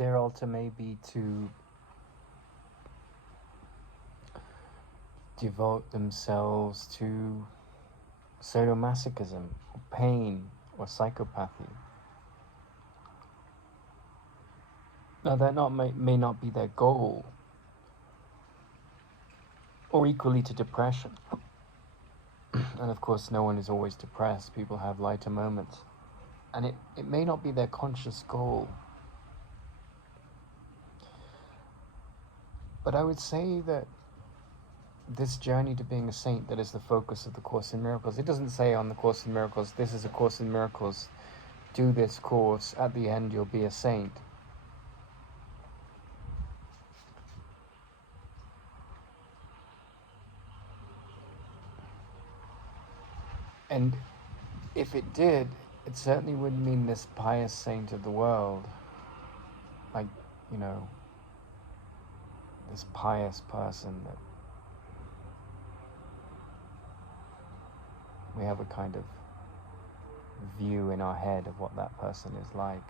their altar may be to devote themselves to sadomasochism, or pain, or psychopathy. Now that may not be their goal, or equally to depression. And of course no one is always depressed, people have lighter moments. And it may not be their conscious goal. But I would say that this journey to being a saint that is the focus of the Course in Miracles, it doesn't say on the Course in Miracles, this is a Course in Miracles, do this course, at the end you'll be a saint. And if it did, it certainly would mean this pious saint of the world, like, you know, this pious person that we have a kind of view in our head of what that person is like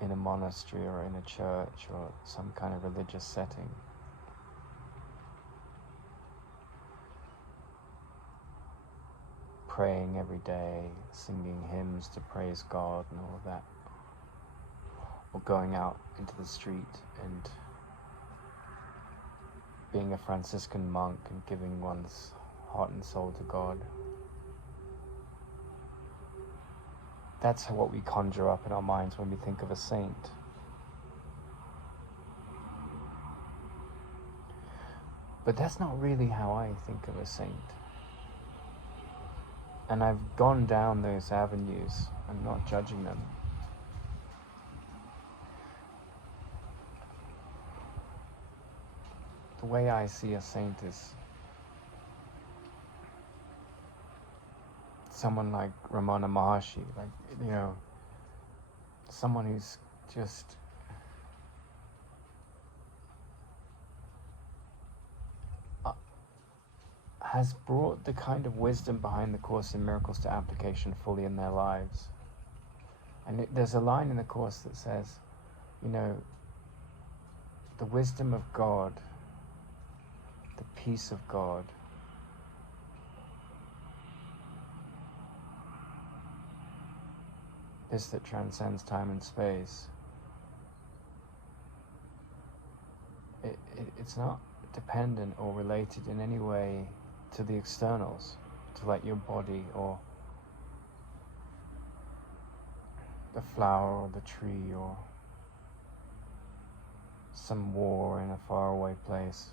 in a monastery or in a church or some kind of religious setting. Praying every day, singing hymns to praise God and all of that. Or going out into the street and being a Franciscan monk and giving one's heart and soul to God. That's what we conjure up in our minds when we think of a saint. But that's not really how I think of a saint. And I've gone down those avenues. I'm not judging them. The way I see a saint is someone like Ramana Maharshi, like, you know, someone who's just has brought the kind of wisdom behind the Course in Miracles to application fully in their lives. And there's a line in the Course that says, you know, the wisdom of God, the peace of God, this that transcends time and space, it's not dependent or related in any way to the externals, to like your body or the flower or the tree or some war in a faraway place.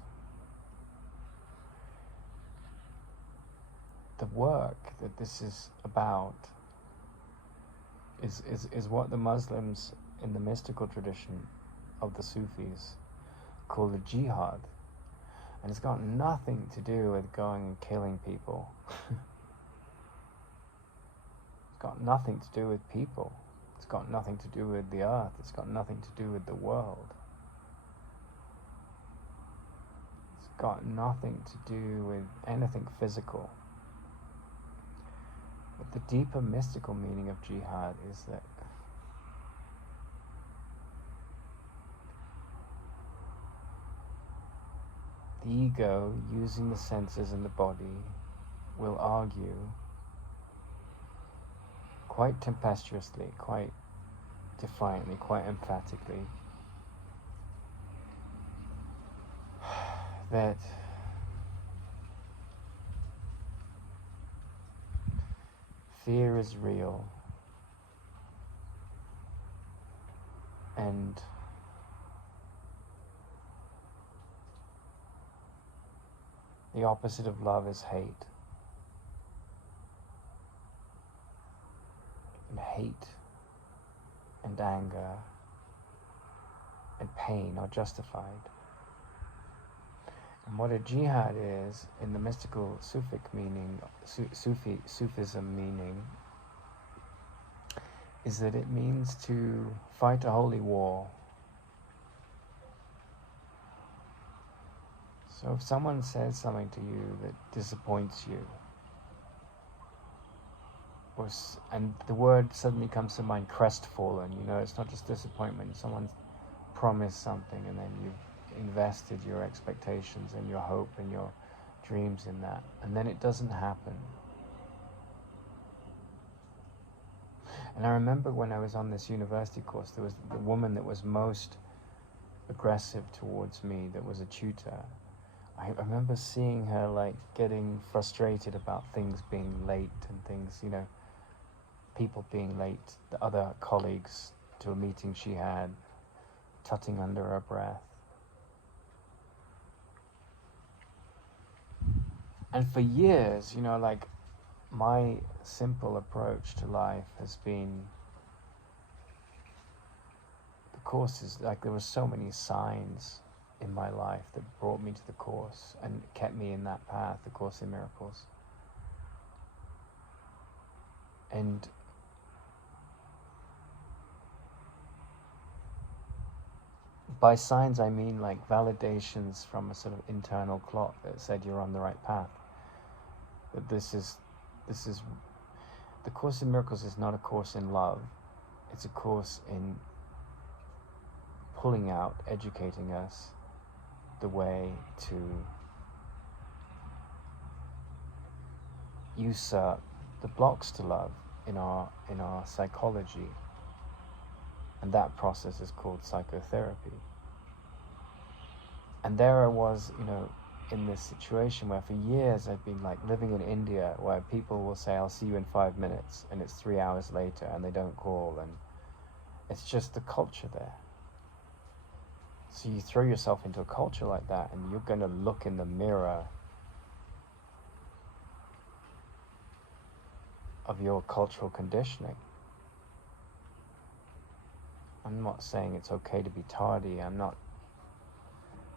The work that this is about is what the Muslims in the mystical tradition of the Sufis call the jihad. And it's got nothing to do with going and killing people. It's got nothing to do with people. It's got nothing to do with the earth. It's got nothing to do with the world. It's got nothing to do with anything physical. But the deeper mystical meaning of jihad is that the ego, using the senses and the body, will argue quite tempestuously, quite defiantly, quite emphatically that fear is real and the opposite of love is hate. And hate and anger and pain are justified. And what a jihad is, in the mystical Sufic meaning, Sufism meaning, is that it means to fight a holy war. So if someone says something to you that disappoints you, and the word suddenly comes to mind, crestfallen. You know, it's not just disappointment. Someone's promised something and then you've invested your expectations and your hope and your dreams in that, and then it doesn't happen. And I remember when I was on this university course, there was the woman that was most aggressive towards me, that was a tutor. I remember seeing her like getting frustrated about things being late and things, you know, people being late, the other colleagues to a meeting she had, tutting under her breath. And for years, you know, like, my simple approach to life has been, the Course is like, there were so many signs in my life that brought me to the Course and kept me in that path, the Course in Miracles. And by signs I mean like validations from a sort of internal clock that said you're on the right path. That this is the Course in Miracles is not a course in love. It's a course in pulling out, educating us the way to usurp the blocks to love in our psychology. And that process is called psychotherapy. And there I was, you know, in this situation where for years I've been like living in India, where people will say, I'll see you in 5 minutes, and it's 3 hours later and they don't call, and it's just the culture there. So you throw yourself into a culture like that and you're going to look in the mirror of your cultural conditioning. I'm not saying it's okay to be tardy. I'm not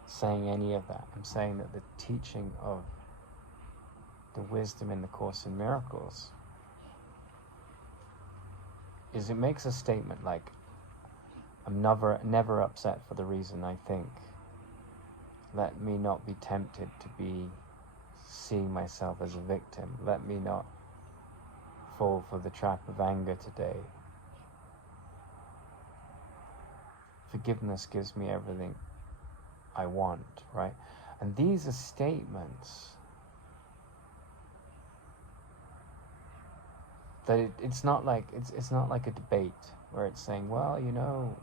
saying any of that. I'm saying that the teaching of the wisdom in the Course in Miracles is, it makes a statement like, I'm never upset for the reason I think. Let me not be tempted to be seeing myself as a victim. Let me not fall for the trap of anger today. Forgiveness gives me everything I want, right? And these are statements that it's not like a debate where it's saying, well, you know,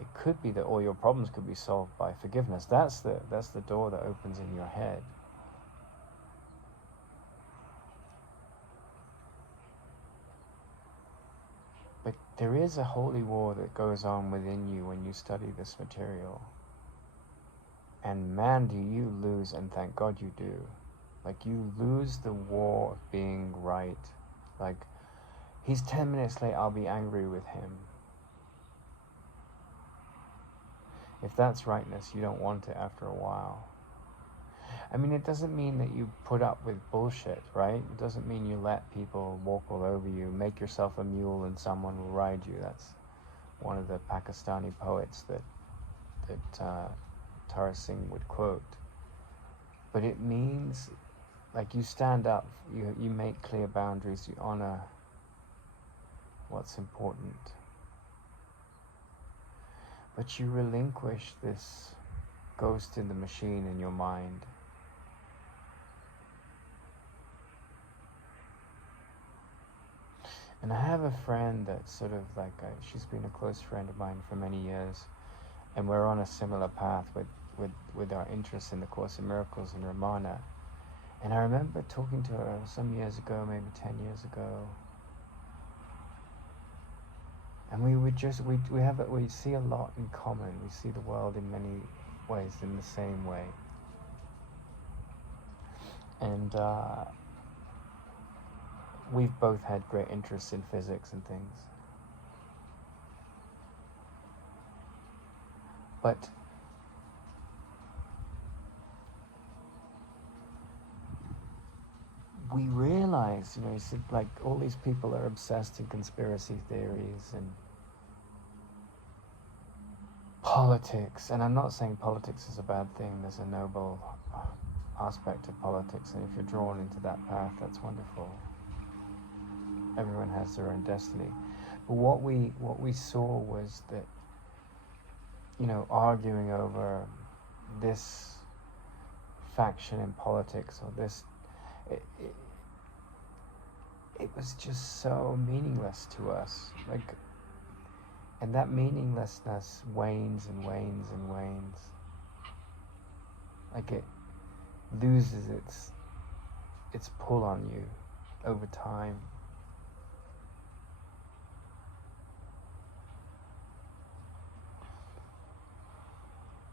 it could be that all your problems could be solved by forgiveness. That's the door that opens in your head. But there is a holy war that goes on within you when you study this material. And man, do you lose, and thank God you do. Like, you lose the war of being right. Like, he's 10 minutes late, I'll be angry with him. If that's rightness, you don't want it after a while. I mean, it doesn't mean that you put up with bullshit, right? It doesn't mean you let people walk all over you, make yourself a mule and someone will ride you. That's one of the Pakistani poets that Tara Singh would quote. But it means, like, you stand up, you make clear boundaries, you honor what's important. But you relinquish this ghost in the machine in your mind. And I have a friend that's sort of like, she's been a close friend of mine for many years, and we're on a similar path with our interests in the Course in Miracles and Ramana. And I remember talking to her some years ago, maybe 10 years ago, and we see a lot in common. We see the world in many ways in the same way. And we've both had great interests in physics and things. But we realize, you know, it's like all these people are obsessed in conspiracy theories and politics. And I'm not saying politics is a bad thing. There's a noble aspect of politics, and if you're drawn into that path, that's wonderful. everyone has their own destiny. But what we saw was that, you know, arguing over this faction in politics or this, it, it, it was just so meaningless to us. Like, and that meaninglessness wanes and wanes and wanes. Like, it loses its pull on you over time.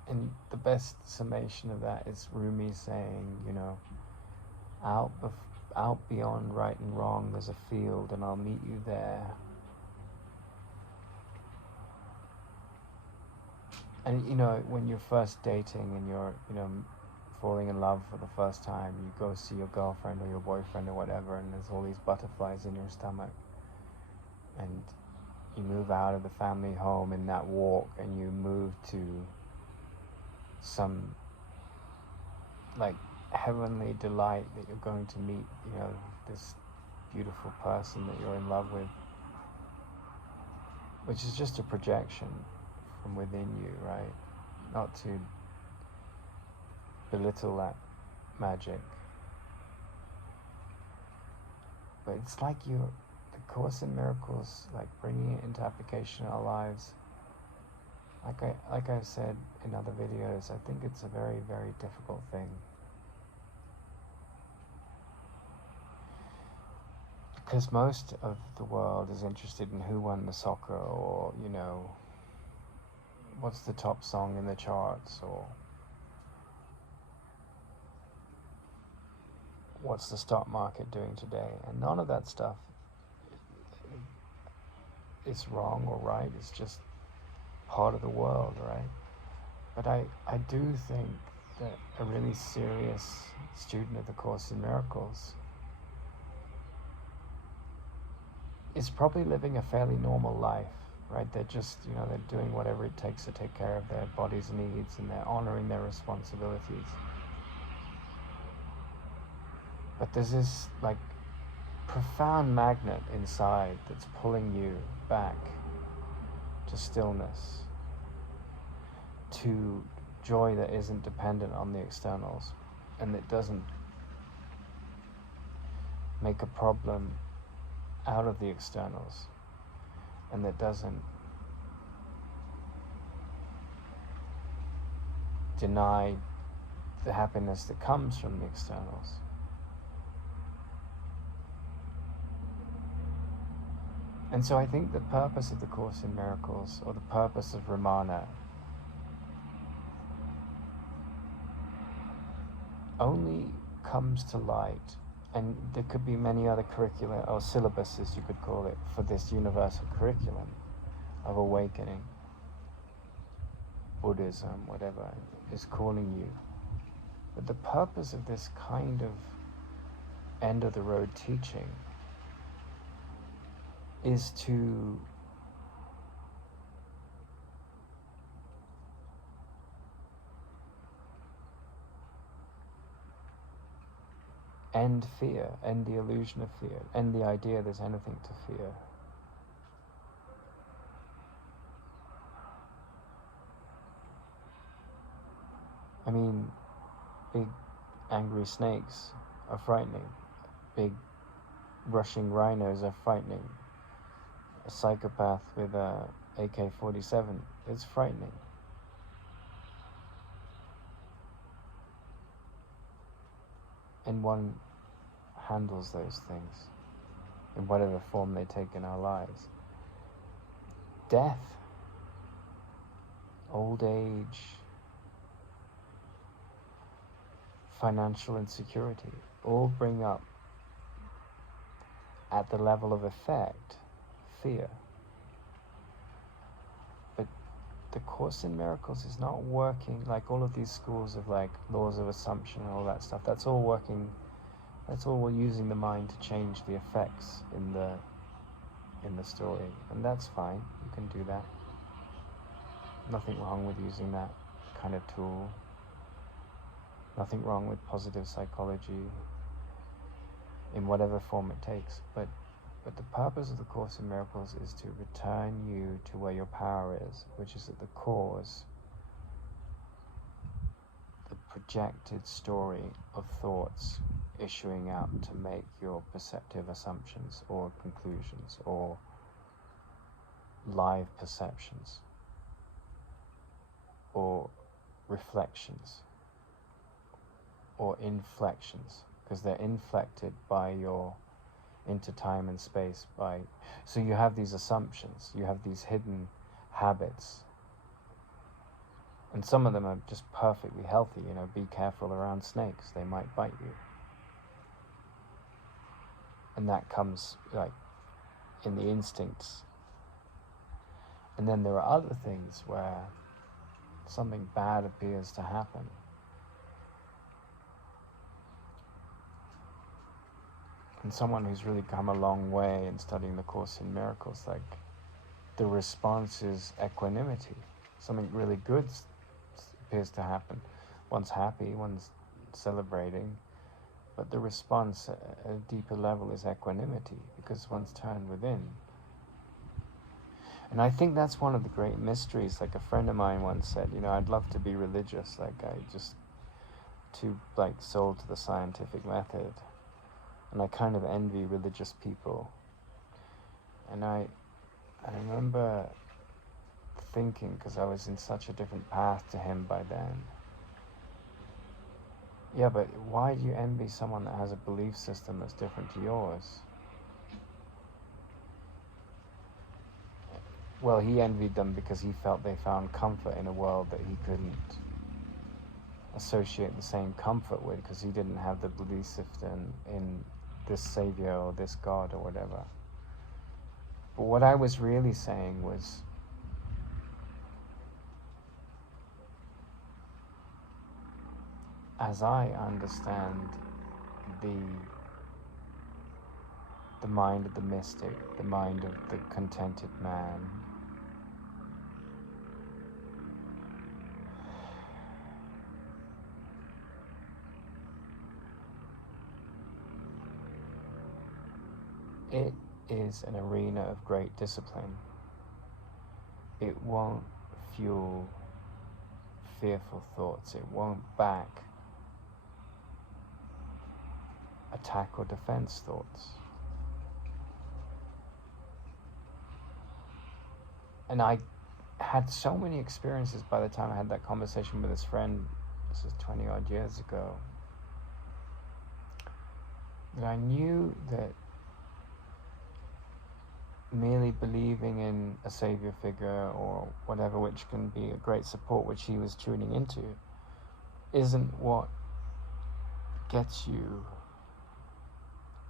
And the best summation of that is Rumi saying, you know, out beyond right and wrong there's a field, and I'll meet you there. And, you know, when you're first dating and you're, you know, falling in love for the first time, you go see your girlfriend or your boyfriend or whatever, and there's all these butterflies in your stomach, and you move out of the family home in that walk, and you move to some like heavenly delight that you're going to meet, you know, this beautiful person that you're in love with, which is just a projection from within you, right? Not to belittle that magic, but it's like the Course in Miracles, like bringing it into application in our lives. Like I've said in other videos, I think it's a very, very difficult thing. Because most of the world is interested in who won the soccer, or, you know, what's the top song in the charts, or what's the stock market doing today. And none of that stuff is wrong or right. It's just part of the world, right? But I do think that a really serious student of the Course in Miracles is probably living a fairly normal life, right? They're just, you know, they're doing whatever it takes to take care of their body's needs, and they're honoring their responsibilities. But there's this like profound magnet inside that's pulling you back to stillness, to joy that isn't dependent on the externals, and that doesn't make a problem out of the externals, and that doesn't deny the happiness that comes from the externals. And so I think the purpose of the Course in Miracles, or the purpose of Ramana, only comes to light, and there could be many other curricula or syllabuses, you could call it, for this universal curriculum of awakening, Buddhism, whatever is calling you. But the purpose of this kind of end of the road teaching is to end fear, end the illusion of fear, end the idea there's anything to fear. I mean, big angry snakes are frightening. Big rushing rhinos are frightening. A psychopath with a AK-47 is frightening. And one handles those things in whatever form they take in our lives. Death, old age, financial insecurity, all bring up, at the level of effect, fear. But the Course in Miracles is not working like all of these schools of like laws of assumption and all that stuff. That's all working, that's all using the mind to change the effects in the story. And that's fine, you can do that. Nothing wrong with using that kind of tool. Nothing wrong with positive psychology in whatever form it takes. But But the purpose of the Course in Miracles is to return you to where your power is, which is at the cause, the projected story of thoughts issuing out to make your perceptive assumptions or conclusions or live perceptions or reflections or inflections, because they're inflected by your into time and space by, so you have these assumptions, you have these hidden habits, and some of them are just perfectly healthy. Be careful around snakes, they might bite you, and that comes like in the instincts. And then there are other things where something bad appears to happen, and someone who's really come a long way in studying the Course in Miracles, like, the response is equanimity. Something really good appears to happen. One's happy, one's celebrating, but the response at a deeper level is equanimity, because one's turned within. And I think that's one of the great mysteries. Like, a friend of mine once said, I'd love to be religious, like, I just too sold to the scientific method. And I kind of envy religious people. And I remember thinking, because I was in such a different path to him by then, yeah, but why do you envy someone that has a belief system that's different to yours? Well, he envied them because he felt they found comfort in a world that he couldn't associate the same comfort with, because he didn't have the belief system in this savior or this God or whatever. But what I was really saying was, as I understand the mind of the mystic, the mind of the contented man, it is an arena of great discipline. It won't fuel fearful thoughts. It won't back attack or defense thoughts. And I had so many experiences by the time I had that conversation with this friend, this is 20 odd years ago, that I knew that merely believing in a savior figure or whatever, which can be a great support, which he was tuning into, isn't what gets you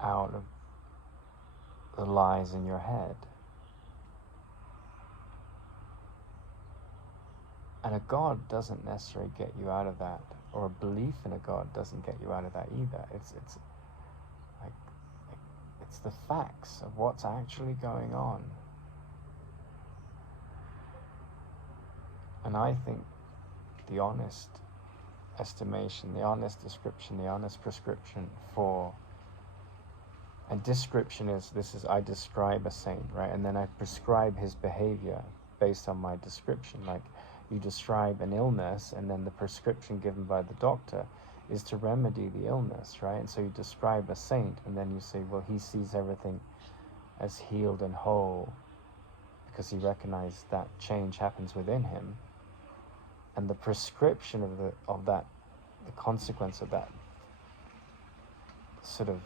out of the lies in your head. And a God doesn't necessarily get you out of that, or a belief in a God doesn't get you out of that either. It's the facts of what's actually going on. And I think the honest estimation, the honest description, the honest prescription for, and description is, I describe a saint, right? And then I prescribe his behavior based on my description. Like, you describe an illness, and then the prescription given by the doctor is to remedy the illness, right? And so you describe a saint, and then you say, well, he sees everything as healed and whole because he recognizes that change happens within him. And the prescription of that, the consequence of that sort of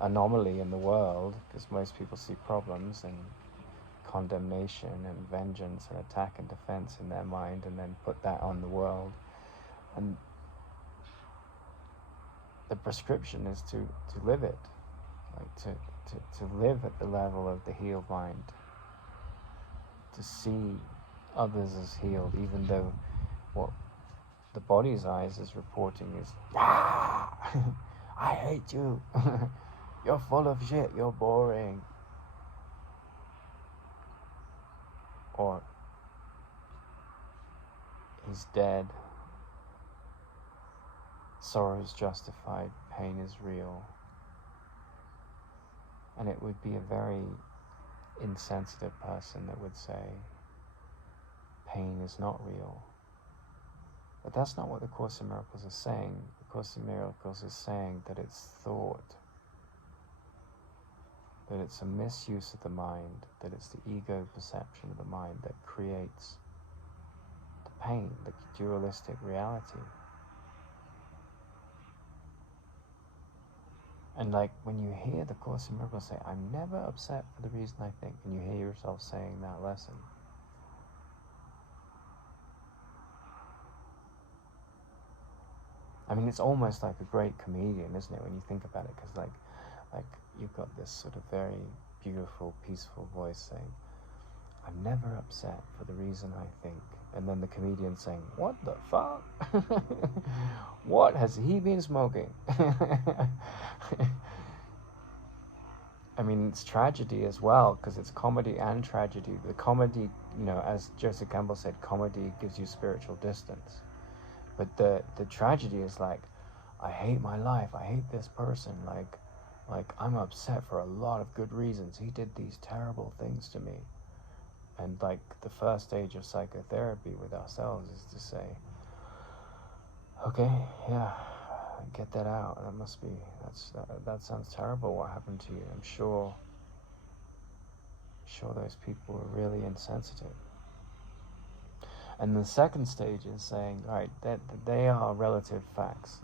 anomaly in the world, because most people see problems and condemnation and vengeance and attack and defense in their mind, and then put that on the world. And the prescription is to live it, like to live at the level of the healed mind, to see others as healed, even though what the body's eyes is reporting is, I hate you, you're full of shit, you're boring, or he's dead, sorrow is justified, pain is real. And it would be a very insensitive person that would say pain is not real. But that's not what the Course in Miracles is saying. The Course in Miracles is saying that it's thought, that it's a misuse of the mind, that it's the ego perception of the mind that creates the pain, the dualistic reality. And like when you hear the Course in Miracles say, I'm never upset for the reason I think, and you hear yourself saying that lesson, I mean, it's almost like a great comedian, isn't it, when you think about it? Because like you've got this sort of very beautiful, peaceful voice saying, I'm never upset for the reason I think. And then the comedian saying, what the fuck? What has he been smoking? I mean, it's tragedy as well, because it's comedy and tragedy. The comedy, as Joseph Campbell said, comedy gives you spiritual distance. But the tragedy is like, I hate my life, I hate this person, like I'm upset for a lot of good reasons. He did these terrible things to me. And like the first stage of psychotherapy with ourselves is to say, okay, yeah, get that out. That sounds terrible what happened to you. I'm sure those people were really insensitive. And the second stage is saying, all right, that they are relative facts,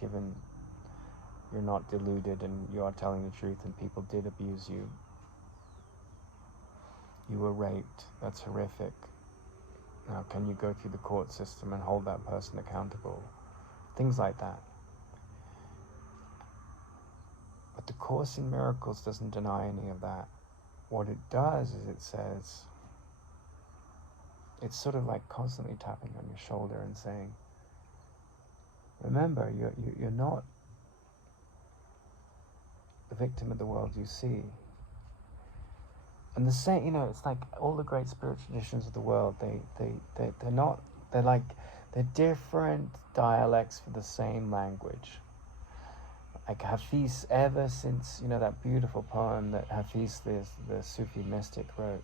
given you're not deluded and you are telling the truth and people did abuse you. You were raped. That's horrific. Now, can you go through the court system and hold that person accountable? Things like that. But the Course in Miracles doesn't deny any of that. What it does is it says, it's sort of like constantly tapping on your shoulder and saying, remember, you're not the victim of the world you see. And the same, it's like all the great spiritual traditions of the world, they're different dialects for the same language. Like Hafiz, ever since, that beautiful poem that Hafiz, the Sufi mystic, wrote,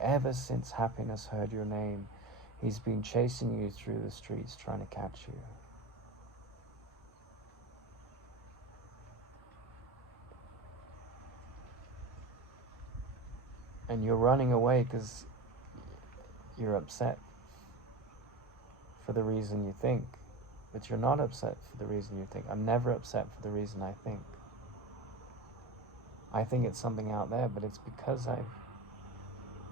ever since happiness heard your name, he's been chasing you through the streets trying to catch you. And you're running away because you're upset for the reason you think. But you're not upset for the reason you think. I'm never upset for the reason I think. I think it's something out there, but it's because I've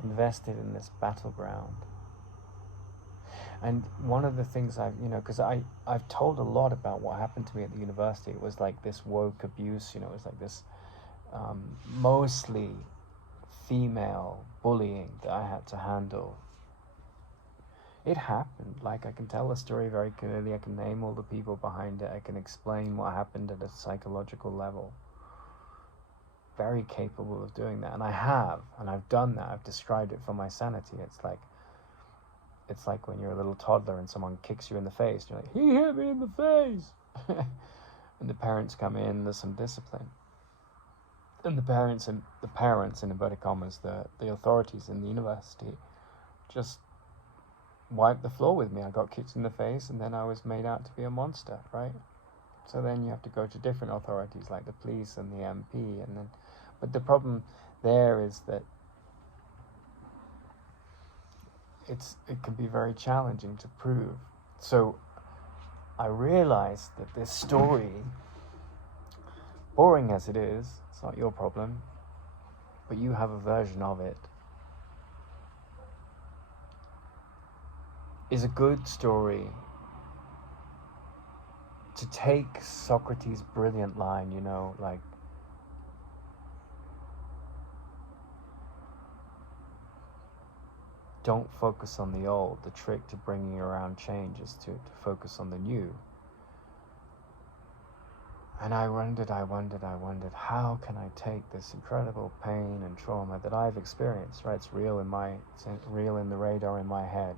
invested in this battleground. And one of the things because I've told a lot about what happened to me at the university. It was like this woke abuse, it was like this mostly female bullying that I had to handle. It happened. Like, I can tell the story very clearly. I can name all the people behind it. I can explain what happened at a psychological level. Very capable of doing that. And I've done that. I've described it for my sanity. It's like when you're a little toddler and someone kicks you in the face. You're like, he hit me in the face. And the parents come in, there's some discipline. And the parents, in inverted commas, the authorities in the university, just wiped the floor with me. I got kicked in the face, and then I was made out to be a monster, right? So then you have to go to different authorities like the police and the MP, but the problem there is that it can be very challenging to prove. So I realized that this story, boring as it is, it's not your problem, but you have a version of it, is a good story to take Socrates' brilliant line, like, don't focus on the old. The trick to bringing around change is to focus on the new. And I wondered, how can I take this incredible pain and trauma that I've experienced, right? It's real in the radar in my head.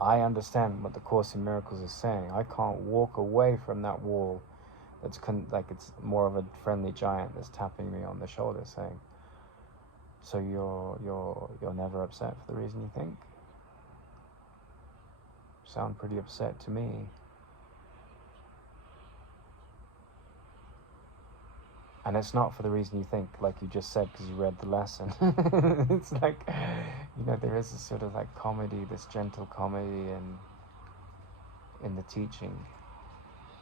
I understand what the Course in Miracles is saying. I can't walk away from that wall like it's more of a friendly giant that's tapping me on the shoulder saying, so you're never upset for the reason you think? Sound pretty upset to me. And it's not for the reason you think, like you just said, because you read the lesson. It's like, there is a sort of like comedy, this gentle comedy in the teaching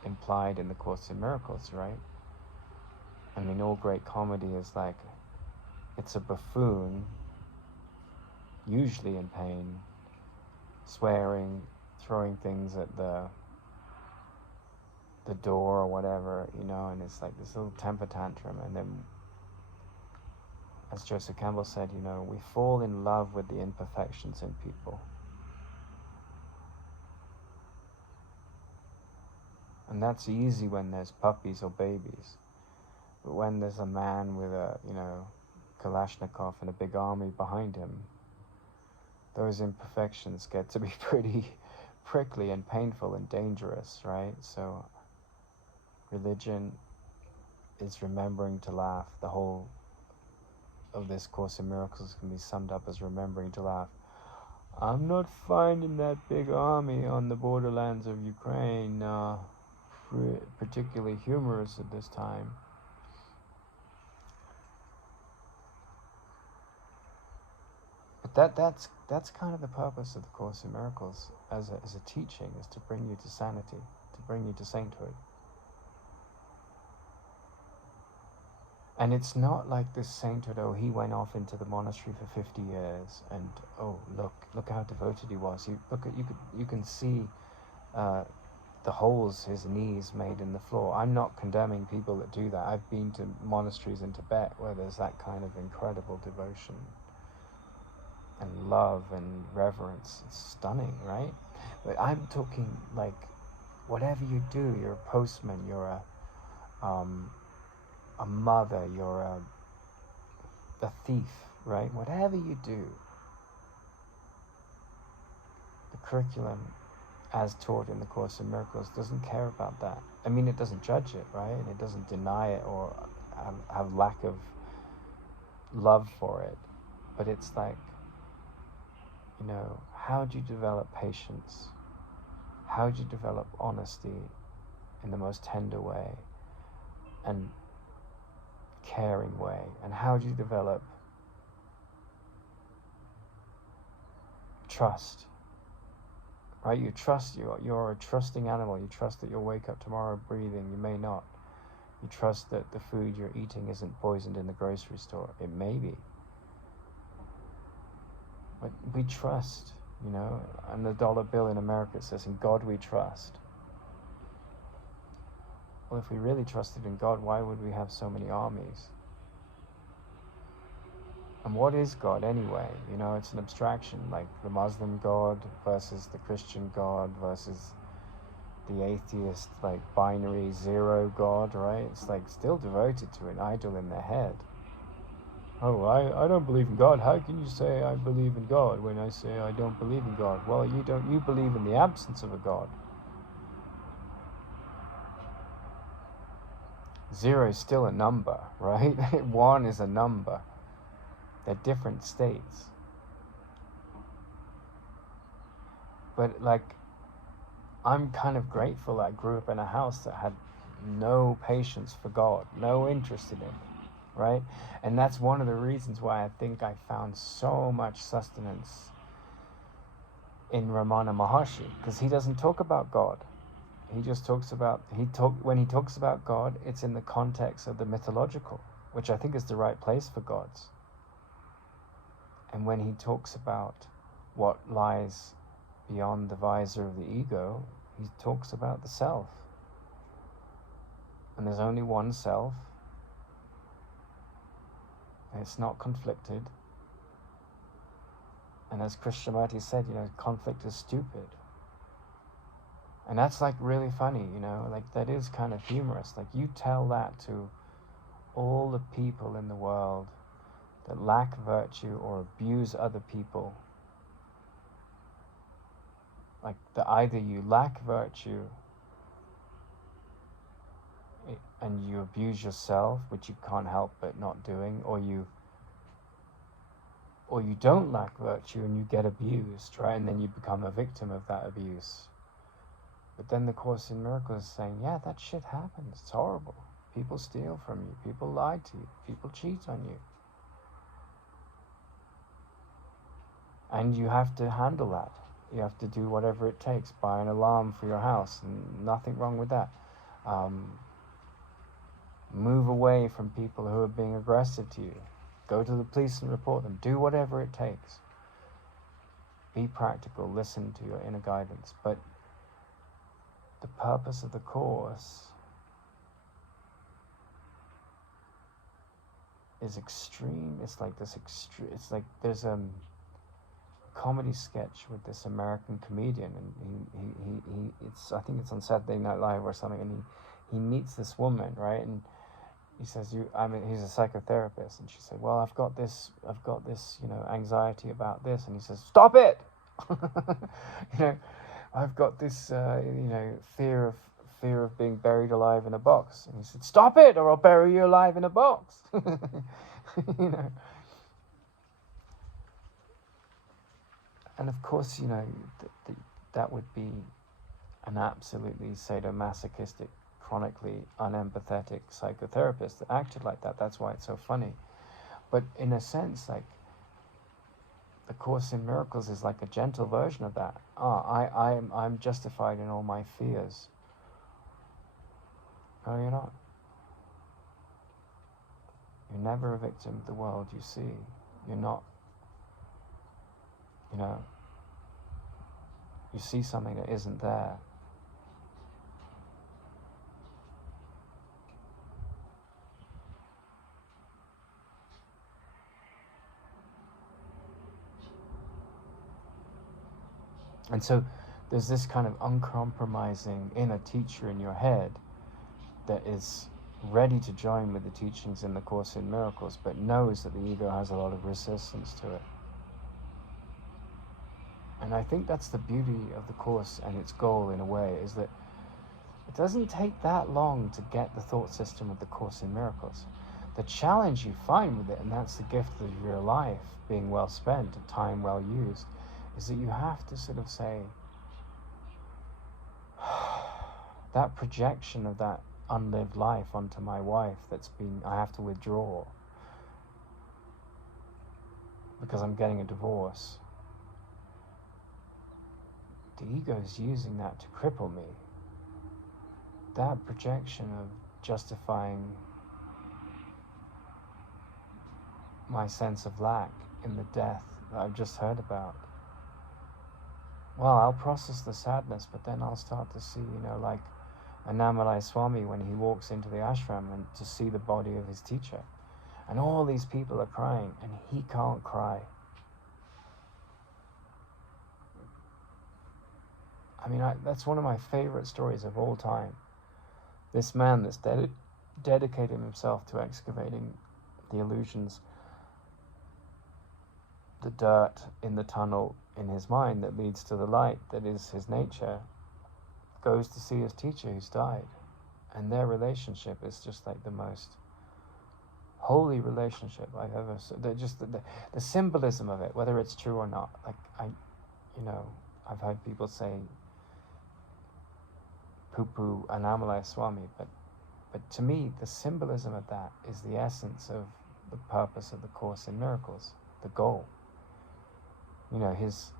implied in the Course in Miracles, right? I mean, all great comedy is like, it's a buffoon, usually in pain, swearing, throwing things at the door or whatever, and it's like this little temper tantrum. And then, as Joseph Campbell said, we fall in love with the imperfections in people. And that's easy when there's puppies or babies. But when there's a man with a, Kalashnikov and a big army behind him, those imperfections get to be pretty prickly and painful and dangerous, right? So religion is remembering to laugh. The whole of this Course in Miracles can be summed up as remembering to laugh. I'm not finding that big army on the borderlands of Ukraine particularly humorous at this time. But that's kind of the purpose of the Course in Miracles as a teaching, is to bring you to sanity, to bring you to sainthood. And it's not like this sainthood, he went off into the monastery for 50 years and look how devoted he was. You can see the holes his knees made in the floor. I'm not condemning people that do that. I've been to monasteries in Tibet where there's that kind of incredible devotion and love and reverence. It's stunning, right? But I'm talking like, whatever you do, you're a postman, you're a mother, you're a thief, right? Whatever you do, the curriculum as taught in the Course in Miracles doesn't care about that. I mean, it doesn't judge it, right? And it doesn't deny it or have lack of love for it. But it's like, how do you develop patience? How do you develop honesty in the most tender way and caring way? And how do you develop trust? Right? You trust, you're a trusting animal. You trust that you'll wake up tomorrow breathing. You may not. You trust that the food you're eating isn't poisoned in the grocery store. It may be. But we trust, and the dollar bill in America says, in God we trust. Well, if we really trusted in God, why would we have so many armies? And what is God anyway? It's an abstraction, like the Muslim God versus the Christian God versus the atheist, like binary zero God, right? It's like still devoted to an idol in their head. I don't believe in God. How can you say I believe in God when I say I don't believe in God? Well, you believe in the absence of a God. Zero is still a number, right? One is a number. They're different states. But like, I'm kind of grateful I grew up in a house that had no patience for God, no interest in Him, right? And that's one of the reasons why I think I found so much sustenance in Ramana Maharshi, because he doesn't talk about God. He just talks about, when he talks about God, it's in the context of the mythological, which I think is the right place for gods. And when he talks about what lies beyond the visor of the ego, he talks about the self. And there's only one self. And it's not conflicted. And as Krishnamurti said, conflict is stupid. And that's like really funny, like that is kind of humorous. Like you tell that to all the people in the world that lack virtue or abuse other people. Like either you lack virtue, and you abuse yourself, which you can't help but not doing, or you don't lack virtue and you get abused, right? And then you become a victim of that abuse. But then the Course in Miracles is saying, yeah, that shit happens. It's horrible. People steal from you. People lie to you. People cheat on you. And you have to handle that. You have to do whatever it takes. Buy an alarm for your house, and nothing wrong with that. Move away from people who are being aggressive to you. Go to the police and report them. Do whatever it takes. Be practical. Listen to your inner guidance. But the purpose of the Course is extreme. It's like this extreme. It's like there's a comedy sketch with this American comedian, and he I think it's on Saturday Night Live or something, and he meets this woman, right? And he says, he's a psychotherapist, and she said, well, I've got this, anxiety about this, and he says, stop it. I've got this, fear of being buried alive in a box. And he said, stop it, or I'll bury you alive in a box. And of course, that would be an absolutely sadomasochistic, chronically unempathetic psychotherapist that acted like that. That's why it's so funny. But in a sense, like, the Course in Miracles is like a gentle version of that. I'm justified in all my fears. No, you're not. You're never a victim of the world you see. You're not. You see something that isn't there. And so there's this kind of uncompromising inner teacher in your head that is ready to join with the teachings in the Course in Miracles, but knows that the ego has a lot of resistance to it. And I think that's the beauty of the Course and its goal, in a way, is that it doesn't take that long to get the thought system of the Course in Miracles. The challenge you find with it, and that's the gift of your life being well spent, and time well used, is that you have to sort of say, that projection of that unlived life onto my wife I have to withdraw because I'm getting a divorce. The ego is using that to cripple me. That projection of justifying my sense of lack in the death that I've just heard about. Well, I'll process the sadness, but then I'll start to see, like Annamalai Swami when he walks into the ashram and to see the body of his teacher. And all these people are crying, and he can't cry. I mean, that's one of my favorite stories of all time. This man that's dedicated himself to excavating the illusions, the dirt in the tunnel in his mind that leads to the light that is his nature, goes to see his teacher who's died. And their relationship is just like the most holy relationship I've ever seen. Just the symbolism of it, whether it's true or not. Like, I've heard people say, poo-poo Annamalai Swami, but to me, the symbolism of that is the essence of the purpose of the Course in Miracles, the goal. His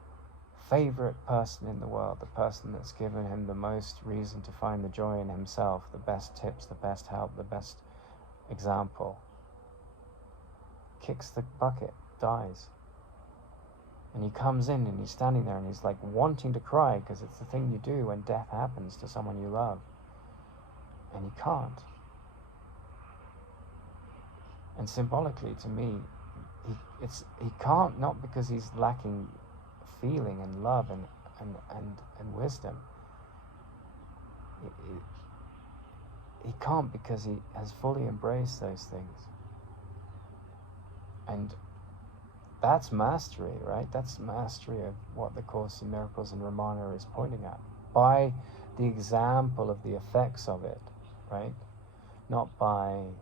favorite person in the world, the person that's given him the most reason to find the joy in himself, the best tips, the best help, the best example, kicks the bucket, dies. And he comes in and he's standing there and he's like wanting to cry because it's the thing you do when death happens to someone you love. And he can't. And symbolically, to me, he can't, not because he's lacking feeling and love and wisdom. He can't because he has fully embraced those things. And that's mastery, right? That's mastery of what the Course in Miracles and Ramana is pointing at. By the example of the effects of it, right? not by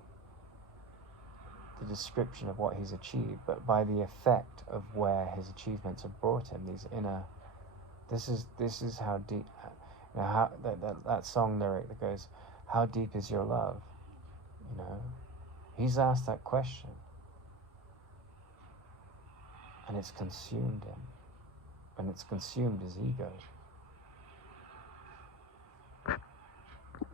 the description of what he's achieved, but by the effect of where his achievements have brought him. These inner. This is how deep. You know, how that song lyric that goes, "How deep is your love?" You know, he's asked that question, and it's consumed him, and it's consumed his ego.